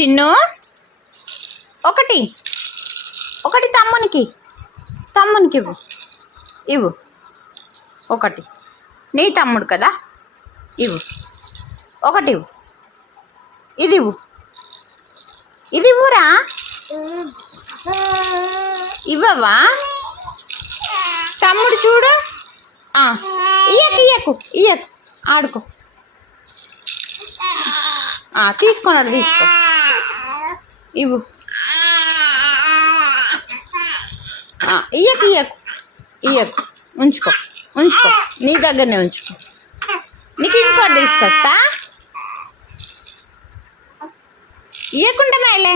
చిన్ను? ఒకటి. ఒకటి తమ్మునికి. తమ్మునికి ఇవ్వు. ఇవ్వు. ఒకటి. నీ తమ్ముడు కదా? ఇవ్వు. ఒకటి ఇవ్వు. ఇది ఇవ్వు. ఇది ఇవ్వురా? ఇవ్వవా? తమ్ముడు చూడు. ఇయ్యకు ఇయ్యకు ఇయ్యకు. ఆడుకో. తీసుకున్నాడు తీసుకో. ఇవ్వు. ఇయ్యకు ఇయ్యకు. ఇయ్యకు. ఉంచుకో ఉంచుకో. నీ దగ్గరనే ఉంచుకో. నీకు ఇంకోటి తీసుకొస్తా? ఇయ్యకుండా మేలే